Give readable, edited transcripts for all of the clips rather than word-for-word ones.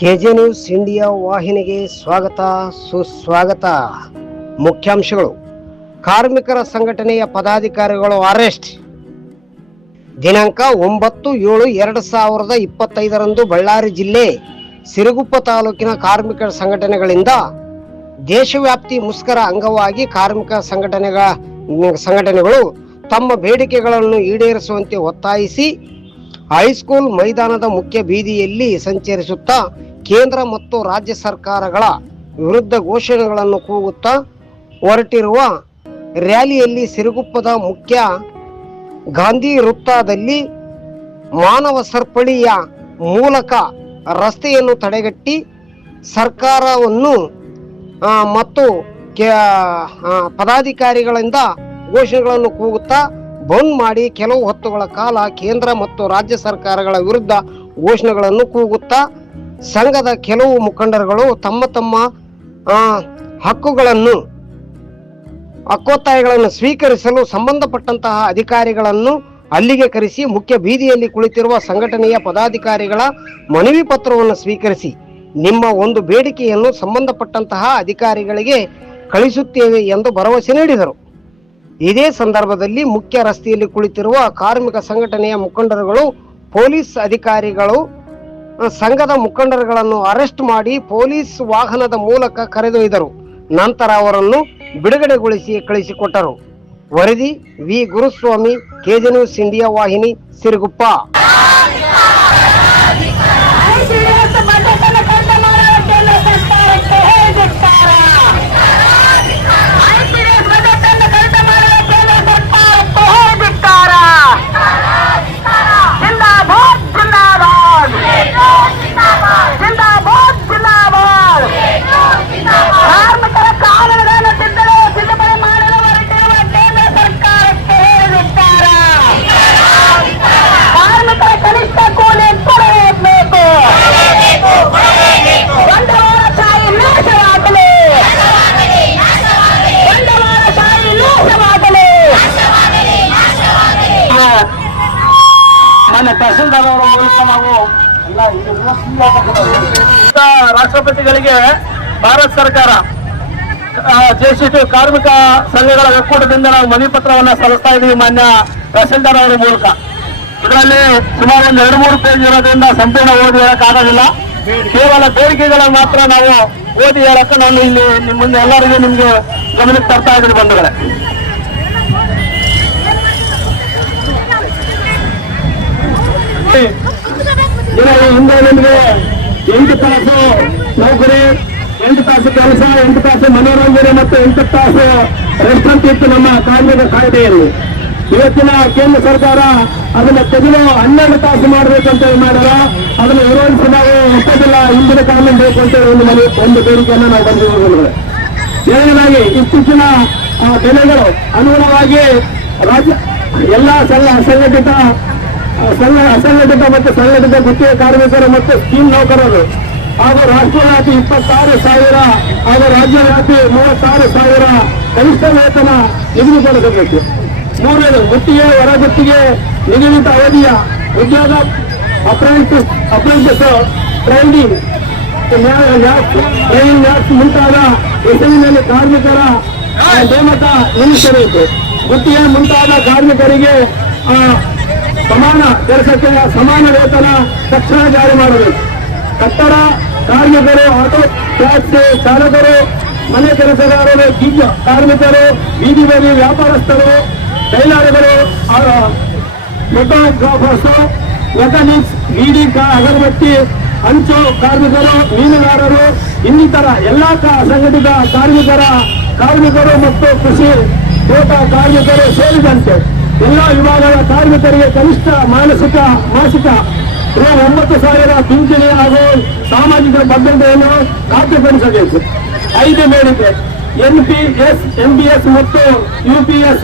K J news India ವಾಹಿನಿಗೆ ಸ್ವಾಗತ ಸುಸ್ವಾಗತ. ಮುಖ್ಯಾಂಶಗಳು: ಕಾರ್ಮಿಕರ ಸಂಘಟನೆಯ ಪದಾಧಿಕಾರಿಗಳು ಅರೆಸ್ಟ್. ದಿನಾಂಕ 9/7/2025 ಬಳ್ಳಾರಿ ಜಿಲ್ಲೆ ಸಿರುಗುಪ್ಪ ತಾಲೂಕಿನ ಕಾರ್ಮಿಕರ ಸಂಘಟನೆಗಳಿಂದ ದೇಶವ್ಯಾಪ್ತಿ ಮುಷ್ಕರ ಅಂಗವಾಗಿ ಕಾರ್ಮಿಕ ಸಂಘಟನೆಗಳು ತಮ್ಮ ಬೇಡಿಕೆಗಳನ್ನು ಈಡೇರಿಸುವಂತೆ ಒತ್ತಾಯಿಸಿ ಹೈಸ್ಕೂಲ್ ಮೈದಾನದ ಮುಖ್ಯ ಬೀದಿಯಲ್ಲಿ ಸಂಚರಿಸುತ್ತಾ ಕೇಂದ್ರ ಮತ್ತು ರಾಜ್ಯ ಸರ್ಕಾರಗಳ ವಿರುದ್ಧ ಘೋಷಣೆಗಳನ್ನು ಕೂಗುತ್ತಾ ಹೊರಟಿರುವ ರ್ಯಾಲಿಯಲ್ಲಿ ಸಿರುಗುಪ್ಪದ ಮುಖ್ಯ ಗಾಂಧಿ ವೃತ್ತದಲ್ಲಿ ಮಾನವ ಸರಪಳಿಯ ಮೂಲಕ ರಸ್ತೆಯನ್ನು ತಡೆಗಟ್ಟಿ ಸರ್ಕಾರವನ್ನು ಮತ್ತು ಪದಾಧಿಕಾರಿಗಳಿಂದ ಘೋಷಣೆಗಳನ್ನು ಕೂಗುತ್ತಾ ಬಂದ್ ಮಾಡಿ ಕೆಲವು ಹೊತ್ತುಗಳ ಕಾಲ ಕೇಂದ್ರ ಮತ್ತು ರಾಜ್ಯ ಸರ್ಕಾರಗಳ ವಿರುದ್ಧ ಘೋಷಣೆಗಳನ್ನು ಕೂಗುತ್ತಾ ಸಂಘದ ಕೆಲವು ಮುಖಂಡರುಗಳು ತಮ್ಮ ಹಕ್ಕೊತ್ತಾಯಗಳನ್ನು ಸ್ವೀಕರಿಸಲು ಸಂಬಂಧಪಟ್ಟಂತಹ ಅಧಿಕಾರಿಗಳನ್ನು ಅಲ್ಲಿಗೆ ಕರೆಸಿ ಮುಖ್ಯ ಬೀದಿಯಲ್ಲಿ ಕುಳಿತಿರುವ ಸಂಘಟನೆಯ ಪದಾಧಿಕಾರಿಗಳ ಮನವಿ ಪತ್ರವನ್ನು ಸ್ವೀಕರಿಸಿ ನಿಮ್ಮ ಒಂದು ಬೇಡಿಕೆಯನ್ನು ಸಂಬಂಧಪಟ್ಟಂತಹ ಅಧಿಕಾರಿಗಳಿಗೆ ಕಳಿಸುತ್ತೇವೆ ಎಂದು ಭರವಸೆ ನೀಡಿದರು. ಇದೇ ಸಂದರ್ಭದಲ್ಲಿ ಮುಖ್ಯ ರಸ್ತೆಯಲ್ಲಿ ಕುಳಿತಿರುವ ಕಾರ್ಮಿಕ ಸಂಘಟನೆಯ ಮುಖಂಡರುಗಳು ಪೊಲೀಸ್ ಅಧಿಕಾರಿಗಳು ಸಂಘದ ಮುಖಂಡರುಗಳನ್ನು ಅರೆಸ್ಟ್ ಮಾಡಿ ಪೊಲೀಸ್ ವಾಹನದ ಮೂಲಕ ಕರೆದೊಯ್ದರು. ನಂತರ ಅವರನ್ನು ಬಿಡುಗಡೆಗೊಳಿಸಿ ಕಳಿಸಿಕೊಟ್ಟರು. ವರದಿ V Guruswamy, KJ news India ವಾಹಿನಿ, ಸಿರುಗುಪ್ಪ. ತಹಸೀಲ್ದಾರ್ ಅವರ ಮೂಲಕ ನಾವು ರಾಷ್ಟ್ರಪತಿಗಳಿಗೆ ಭಾರತ ಸರ್ಕಾರ ಜೆಸಿಟಿ ಕಾರ್ಮಿಕ ಸಂಘಗಳ ಒಕ್ಕೂಟದಿಂದ ನಾವು ಮನವಿ ಪತ್ರವನ್ನು ಸಲ್ಲಿಸ್ತಾ ಇದ್ದೀವಿ ಮಾನ್ಯ ತಹಸೀಲ್ದಾರ್ ಅವರ ಮೂಲಕ. ಇದರಲ್ಲಿ ಸುಮಾರು ಒಂದು 2-3 ಪೇಜ್ ಇರೋದ್ರಿಂದ ಸಂಪೂರ್ಣ ಓದಿ ಹೇಳಕ್ಕಾಗೋದಿಲ್ಲ. ಕೇವಲ ಬೇಡಿಕೆಗಳನ್ನು ಮಾತ್ರ ನಾವು ಓದಿ ಹೇಳಕ್ಕೆ ನಾನು ಇಲ್ಲಿ ನಿಮ್ಮ ಮುಂದೆ ಎಲ್ಲರಿಗೂ ನಿಮ್ಗೆ ಗಮನಕ್ಕೆ ತರ್ತಾ ಇದ್ದೀನಿ ಬಂಧುಗಳೇ. ಹಿಂದೆ ನಿಮಗೆ 8 ತಾಸು ನೌಕರಿ, 8 ತಾಸು ಕೆಲಸ, 8 ತಾಸು ಮನೋರಂಜನೆ ಮತ್ತು 8 ತಾಸು ರೆಸ್ಟ್ ಅಂತ ಇತ್ತು ನಮ್ಮ ಕಾರ್ಮಿಕ ಕಾಯ್ದೆಯಲ್ಲಿ. ಇವತ್ತಿನ ಕೇಂದ್ರ ಸರ್ಕಾರ ಅದನ್ನ ತೆಗೆದು 12 ತಾಸು ಮಾಡಬೇಕಂತ ಮಾಡ್ಯಾರ. ಅದನ್ನು ವಿರೋಧಿಸಿ ನಾವು ಒಪ್ಪೋದಿಲ್ಲ, ಹಿಂದಿನ ಕಾನೂನು ಬೇಕು ಅಂತೇಳಿ ಒಂದು ಬೇಡಿಕೆಯನ್ನು ನಾವು ಬಂದಿದ್ದೇವೆ. ಎರಡನೇದಾಗಿ ಇತ್ತೀಚಿನ ಬೆಲೆಗಳು ಅನುಗುಣವಾಗಿ ರಾಜ್ಯ ಎಲ್ಲ ಅಸಂಘಟಿತ ಮತ್ತು ಸಂಘಟಿತ ಗುತ್ತಿಗೆ ಕಾರ್ಮಿಕರು ಮತ್ತು ಸ್ಕೀಮ್ ನೌಕರರು ಹಾಗೂ ರಾಷ್ಟ್ರೀಯ ವ್ಯಾಪಿ 26,000 ಹಾಗೂ ರಾಜ್ಯ ವ್ಯಾಪಿ 36,000 ಕನಿಷ್ಠ ವೇತನ ನಿಗದಿಪಡಿಸಬೇಕು. ಮೂರನೇದು ಗುತ್ತಿಗೆ ಹೊರಗುತ್ತಿಗೆ ನಿಗದಿತ ಅವಧಿಯ ಉದ್ಯೋಗ ಅಪ್ರೆಂಟಿಸ್ ಟ್ರೈನಿಂಗ್ ಮುಂತಾದ ಹೆಸರಿನಲ್ಲಿ ಕಾರ್ಮಿಕರ ನೇಮಕ ನಿಲ್ಲಿಸಬೇಕು. ಗುತ್ತಿಗೆ ಮುಂತಾದ ಕಾರ್ಮಿಕರಿಗೆ ಸಮಾನ ಕೆಲಸಕ್ಕೆ ಸಮಾನ ವೇತನ ತಕ್ಷಣ ಜಾರಿ ಮಾಡಬೇಕು. ಕಟ್ಟಡ ಕಾರ್ಮಿಕರು, ಆಟೋ ಟ್ಯಾಕ್ಸಿ ಚಾಲಕರು, ಮನೆ ಕೆಲಸಗಾರರು, ಗೀಜ ಕಾರ್ಮಿಕರು, ಬೀದಿ ಬದಿ ವ್ಯಾಪಾರಸ್ಥರು, ಟೈಲರ್ಗಳು, ಫೋಟೋಗ್ರಾಫರ್ಸ್, ಮೆಕ್ಯಾನಿಕ್ಸ್, ಬೀಡಿ ಅಗರಬತ್ತಿ ಹಂಚು ಕಾರ್ಮಿಕರು, ಮೀನುಗಾರರು, ಇನ್ನಿತರ ಎಲ್ಲಾ ಅಸಂಘಟಿತ ಕಾರ್ಮಿಕರು ಮತ್ತು ಕೃಷಿ ತೋಟ ಕಾರ್ಮಿಕರು ಸೇರಿದಂತೆ ಎಲ್ಲ ವಿಭಾಗದ ಕಾರ್ಮಿಕರಿಗೆ ಕನಿಷ್ಠ ಮಾಸಿಕ 9,000 ಪಿಂಚಣಿ ಹಾಗೂ ಸಾಮಾಜಿಕ ಭದ್ರತೆಯನ್ನು ಖಾತ್ರಿಪಡಿಸಬೇಕು. 5 ಬೇಡಿಕೆ: NPS, MBS ಮತ್ತು UPS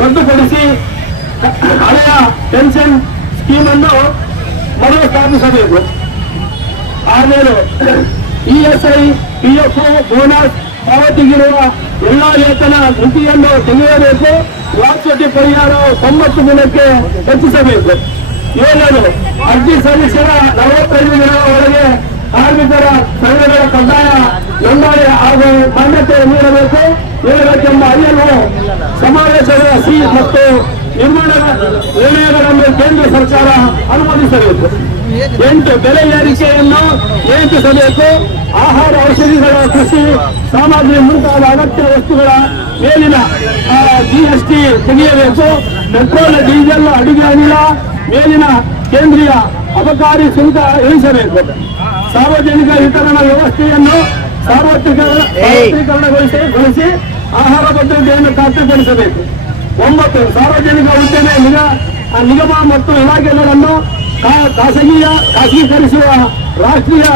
ರದ್ದುಪಡಿಸಿ ಹಳೆಯ ಪೆನ್ಷನ್ ಸ್ಕೀಮ್ ಅನ್ನು ಮರು ಸ್ಥಾಪಿಸಬೇಕು. ಆಮೇಲೆ ESI, PF, ಬೋನಸ್ ಪಾವತಿಗಿರುವ ಎಲ್ಲಾ ವೇತನ ಮಿತಿಯನ್ನು ತೆಗೆಯಬೇಕು. ವಾರ್ಷಿಕ ಪರಿಹಾರ 90 ದಿನಕ್ಕೆ ಹೆಚ್ಚಿಸಬೇಕು. 7 ಅರ್ಜಿ ಸಲ್ಲಿಸಿದ 45 ದಿನಗಳ ಒಳಗೆ ಕಾರ್ಮಿಕ ಕಾರ್ಮಿಕರ ಸಂಘಗಳ ಕಡ್ಡಾಯ ನೋಂದಣಿ ಹಾಗೂ ಮಾನ್ಯತೆ ನೀಡಬೇಕು ನೀಡಬೇಕೆಂಬ ಅರಿಯಲು ಸಮಾವೇಶದ ಸಿ ಮತ್ತು ನಿರ್ಣಯಗಳನ್ನು ಕೇಂದ್ರ ಸರ್ಕಾರ ಅನುಮೋದಿಸಬೇಕು. 8 ಬೆಲೆ ಏರಿಕೆಯನ್ನು ನಿಯಂತ್ರಿಸಬೇಕು. ಆಹಾರ, ಔಷಧಿಗಳ, ಕೃಷಿ ಸಾಮಗ್ರಿ ಮುಂತಾದ ಅಗತ್ಯ ವಸ್ತುಗಳ ಮೇಲಿನ GST ತೆಗೆಯಬೇಕು. ಪೆಟ್ರೋಲ್, ಡೀಸೆಲ್, ಅಡುಗೆ ಅನಿಲ ಮೇಲಿನ ಕೇಂದ್ರೀಯ ಅಬಕಾರಿ ಶುಲ್ಕ ಇಳಿಸಬೇಕು. ಸಾರ್ವಜನಿಕ ವಿತರಣಾ ವ್ಯವಸ್ಥೆಯನ್ನು ಸಾರ್ವತ್ರಿಕರಣಗೊಳಿಸಿ ಆಹಾರ ಭದ್ರತೆಯನ್ನು ಖಾತ್ರಿಪಡಿಸಬೇಕು. 9 ಸಾರ್ವಜನಿಕ ಉದ್ಯಮ ನಿಗಮ ಮತ್ತು ಇಲಾಖೆಗಳನ್ನು ಖಾಸಗೀಕರಿಸುವ ರಾಷ್ಟ್ರೀಯ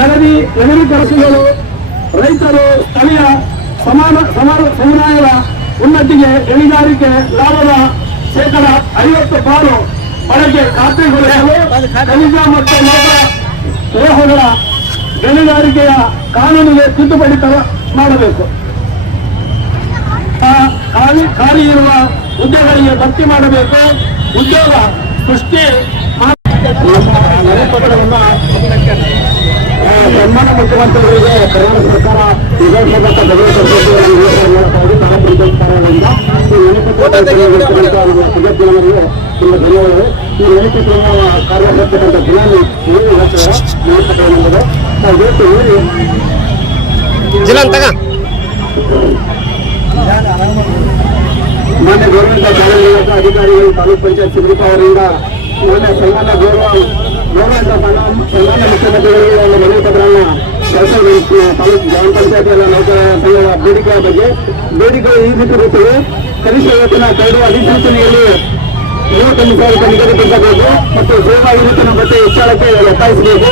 ನಗರೀಕರಿಸಲು ರೈತರು ಸ್ಥಳೀಯ ಸಮುದಾಯದ ಉನ್ನತಿಗೆ ಗಣಿಗಾರಿಕೆ ಲಾಭದ 50% ಪಾಲು ಬಳಕೆ ಖಾತ್ರಿಗೊಳಿಸಲು ಖನಿಜ ಮತ್ತು ಲೋಹಗಳ ಗಣಿಗಾರಿಕೆಯ ಕಾನೂನಿಗೆ ತಿದ್ದುಪಡಿ ಮಾಡಬೇಕು. ಖಾಲಿ ಇರುವ ಹುದ್ದೆಗಳಿಗೆ ಭರ್ತಿ ಮಾಡಬೇಕು. ಉದ್ಯೋಗ ಸೃಷ್ಟಿ ಮನೆಪತ್ರವನ್ನು ಸನ್ಮಾನ ಮುಖ್ಯಮಂತ್ರಿಗಳಿಗೆ ಕರ್ನಾಟಕ ಸರ್ಕಾರ ವಿಧಾನಸಭಾ ಧನ್ಯವಾದಗಳು. ಈ ನೆನಪಿನ ಕಾರ್ಯಕರ್ತಕ್ಕಂಥ ಮಾನ್ಯ ಗೌರವಿತ ಕಾರ್ಯನಿರ್ವಾಹಕ ಅಧಿಕಾರಿಗಳು ತಾಲೂಕ್ ಪಂಚಾಯತ್ ಸಿದ್ರಿಪ ಅವರಿಂದ ಮಾನ್ಯ ಸನ್ಮಾನ ಗೌರವಿತ ಸನ್ಮಾನ ಮುಖ್ಯಮಂತ್ರಿಗಳಿಗೆ ಒಂದು ಮನವಿ ಪತ್ರವನ್ನು ತಾಲೂಕು ಗ್ರಾಮ ಪಂಚಾಯತ್ ಎಲ್ಲ ನೌಕರ ಸಂಘದ ಬೇಡಿಕೆಯ ಬಗ್ಗೆ ಬೇಡಿಕೆಗಳು ಈ ರೀತಿ ಇರುತ್ತವೆ. ಕನಿಷ್ಠ ವೇತನ ಕರಡು ಅಧಿಸೂಚನೆಯಲ್ಲಿ 51,000 ರೂಪಾಯಿ ನಿಗದಿಪಡಿಸಬೇಕು ಮತ್ತು ಸೇವಾ ವೇತನ ಭತ್ಯೆ ಹೆಚ್ಚಳಕ್ಕೆ ಒತ್ತಾಯಿಸಬೇಕು.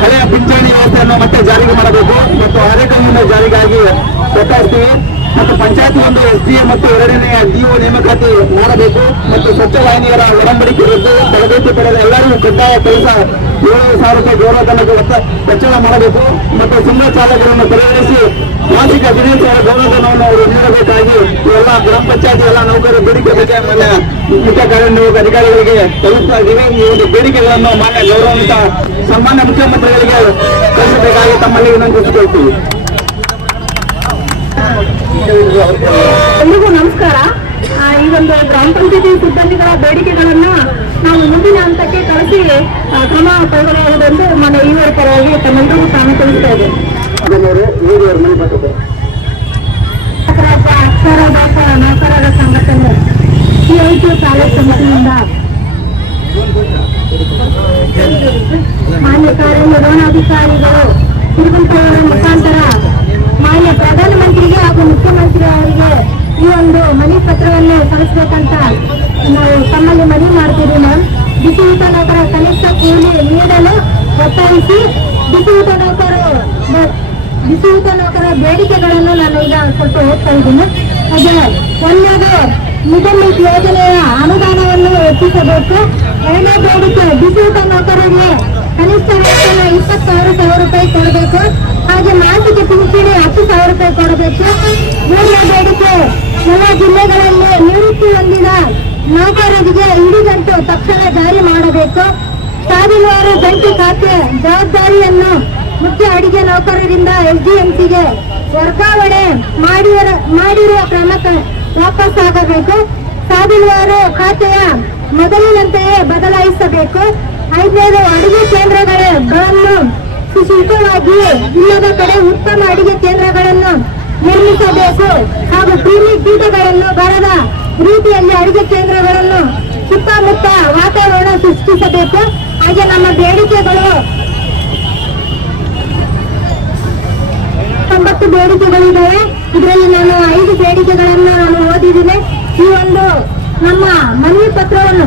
ಹಳೆಯ ಪಿಂಚಣಿ ವ್ಯವಸ್ಥೆಯನ್ನು ಮತ್ತೆ ಜಾರಿಗೆ ಮಾಡಬೇಕು ಮತ್ತು ಕಾರ್ಯಕ್ರಮದ ಜಾರಿಗಾಗಿ ಒತ್ತಾಯಿಸ್ತೀವಿ. ಮತ್ತು ಪಂಚಾಯತ್ ಒಂದು SDA ಮತ್ತು 2ನೇ DO ನೇಮಕಾತಿ ಮಾಡಬೇಕು ಮತ್ತು ಸ್ವಚ್ಛ ವಾಹಿನಿಯರ ಒಡಂಬಡಿಕೆ ಇದ್ದು ತರಬೇತಿ ಪಡೆದ ಎಲ್ಲರಿಗೂ ಕಡ್ಡಾಯ ಕೆಲಸ 7,000 ರೂಪಾಯಿ ಗೌರವಧನಕ್ಕೆ ಹೆಚ್ಚಳ ಮಾಡಬೇಕು ಮತ್ತು ಸಿಂಹ ಚಾಲಕರನ್ನು ಪರಿಗಣಿಸಿ ಮಾಸಿಕ 15,000 ಗೌರವಧನವನ್ನು ಅವರು ನೀಡಬೇಕಾಗಿ ಎಲ್ಲ ಗ್ರಾಮ ಪಂಚಾಯತಿ ಎಲ್ಲ ನೌಕರರ ಬೇಡಿಕೆ ಬಗ್ಗೆ ಮುಖ್ಯ ಕಾರ್ಯನಿರ್ವಾಹಕ ಅಧಿಕಾರಿಗಳಿಗೆ ತಲುಪ್ತಾ ಇದ್ದೀವಿ. ಈ ಒಂದು ಬೇಡಿಕೆಗಳನ್ನು ಮಾನ್ಯ ಗೌರವಾನ್ವಿತ ಸನ್ಮಾನ್ಯ ಮುಖ್ಯಮಂತ್ರಿಗಳಿಗೆ ಕಳಿಸಬೇಕಾಗಿ ತಮ್ಮಲ್ಲಿ ವಿನಂತಿಸಿಕೊಳ್ತೀವಿ. ಎಲ್ರಿಗೂ ನಮಸ್ಕಾರ. ಈ ಒಂದು ಗ್ರಾಮ ಪಂಚಾಯತಿ ಸಿಬ್ಬಂದಿಗಳ ಬೇಡಿಕೆಗಳನ್ನ ನಾವು ಮುಂದಿನ ಹಂತಕ್ಕೆ ಕಳಿಸಿ ಕ್ರಮ ಕೈಗೊಳ್ಳುವುದೆಂದು ಮನೆ ಈವರ ಪರವಾಗಿ ತಮ್ಮೆಲ್ಲರಿಗೂ ತಾನು ತಿಳಿಸ್ತಾ ಇದ್ದೇವೆ. ನೌಕರರ ಸಂಘಟನೆ CIT ತಾಲೂಕು ಸಮಿತಿಯಿಂದ ಮಾನ್ಯ ಕಾರ್ಯನಿರ್ವಹಣಾಧಿಕಾರಿಗಳು ತಿರುಗುಂಟೂರ ಮುಖಾಂತರ ಮಾನ್ಯ ಪ್ರಧಾನಮಂತ್ರಿಗೆ ಹಾಗೂ ಮುಖ್ಯಮಂತ್ರಿ ಅವರಿಗೆ ಈ ಒಂದು ಮನವಿ ಪತ್ರವನ್ನು ಸಲ್ಲಿಸಬೇಕಂತ ನಾವು ತಮ್ಮಲ್ಲಿ ಮನವಿ ಮಾಡ್ತೀವಿ. ಮ್ಯಾಮ್, ಬಿಸಿಯೂಟ ನೌಕರ ಕನಿಷ್ಠ ಕೂಲಿ ನೀಡಲು ಒತ್ತಾಯಿಸಿ ಬಿಸಿಯೂಟ ನೌಕರ ಬೇಡಿಕೆಗಳನ್ನು ನಾನು ಈಗ ಸ್ವಲ್ಪ ಓದ್ತಾ ಇದ್ದೀನಿ. ಅದೇ ಒಂದನೇದು ನಿಗಮಿತ ಯೋಜನೆಯ ಅನುದಾನವನ್ನು ಹೆಚ್ಚಿಸಬೇಕು. 2ನೇ ಬೇಡಿಕೆ ಬಿಸಿಯೂಟ ನೌಕರರಿಗೆ ಕನಿಷ್ಠ ವೇತನ 26,000 ರೂಪಾಯಿ ಕೊಡಬೇಕು. ಹಾಗೆ ಮಾಸಿಕ ಪಿಂಚಣಿ 10,000 ರೂಪಾಯಿ ಕೊಡಬೇಕು. 3ನೇ ಬೇಡಿಕೆ ಎಲ್ಲ ಜಿಲ್ಲೆಗಳಲ್ಲಿ ನಿವೃತ್ತಿ ಹೊಂದಿದ ನೌಕರರಿಗೆ ಇಡಿಗಂಟು ತಕ್ಷಣ ಜಾರಿ ಮಾಡಬೇಕು. ಸಾವಿರಾರು ಜಂಟಿ ಖಾತೆ ಜವಾಬ್ದಾರಿಯನ್ನು ಮುಖ್ಯ ಅಡಿಗೆ ನೌಕರರಿಂದ SDMCಗೆ ವರ್ಗಾವಣೆ ಮಾಡಿರುವ ಕ್ರಮಕ್ಕೆ ವಾಪಸ್ಸಾಗಬೇಕು. ಸಾವಿರಾರು ಖಾತೆಯ ಮೊದಲಿನಂತೆಯೇ ಬದಲಾಯಿಸಬೇಕು. 5ನೇದು ಅಡಿಗೆ ಕೇಂದ್ರಗಳನ್ನು ಸುಶುಲ್ಕವಾಗಿ ಇಲ್ಲದ ಕಡೆ ಉತ್ತಮ ಅಡಿಗೆ ಕೇಂದ್ರಗಳನ್ನು ನಿರ್ಮಿಸಬೇಕು ಹಾಗೂ ಕ್ರಿಮಿ ಕೀಟಗಳನ್ನು ಬರದ ರೀತಿಯಲ್ಲಿ ಅಡಿಗೆ ಕೇಂದ್ರಗಳನ್ನು ಸುತ್ತಮುತ್ತ ವಾತಾವರಣ ಸೃಷ್ಟಿಸಬೇಕು. ಹಾಗೆ ನಮ್ಮ ಬೇಡಿಕೆಗಳು 90 ಬೇಡಿಕೆಗಳಿದ್ದಾವೆ. ಇದರಲ್ಲಿ ನಾನು 5 ಬೇಡಿಕೆಗಳನ್ನು ನಾನು ಓದಿದ್ದೀನಿ. ಈ ಒಂದು ನಮ್ಮ ಮನವಿ ಪತ್ರವನ್ನು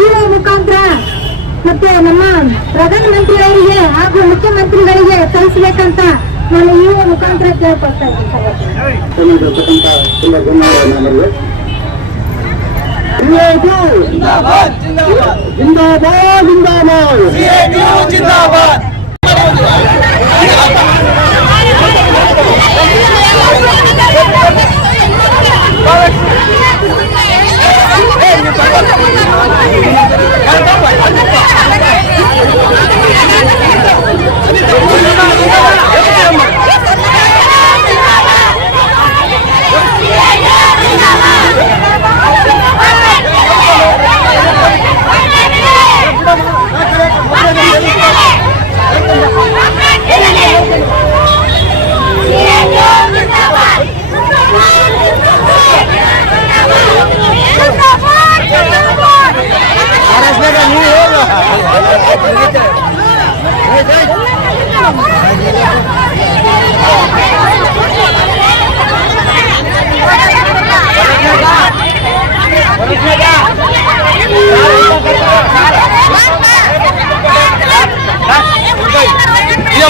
ಈ ಮುಖಾಂತರ ಮತ್ತೆ ನಮ್ಮ ಪ್ರಧಾನಮಂತ್ರಿಯವರಿಗೆ ಹಾಗೂ ಮುಖ್ಯಮಂತ್ರಿಗಳಿಗೆ ಸಲ್ಲಿಸಬೇಕಂತ ನಾನು ಈ ಮುಖಾಂತರ ಕೇಳ್ಕೊಳ್ತಾ ಇದ್ದೀನಿ.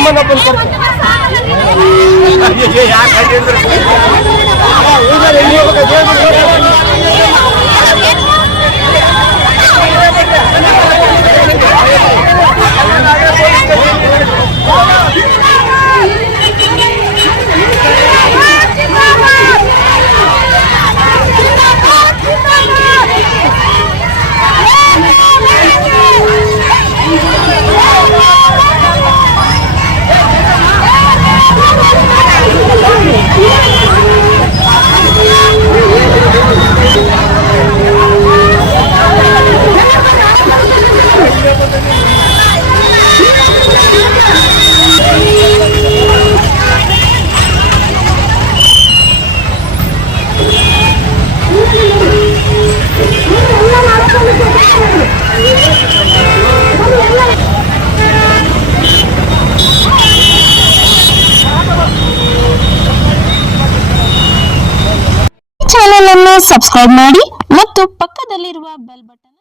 ಸಂಬಂಧಪಟ್ಟ ಚಾನೆಲ್ ಅನ್ನು ಸಬ್ಸ್ಕ್ರೈಬ್ ಮಾಡಿ ಮತ್ತು ಪಕ್ಕದಲ್ಲಿರುವ ಬೆಲ್ ಬಟನ್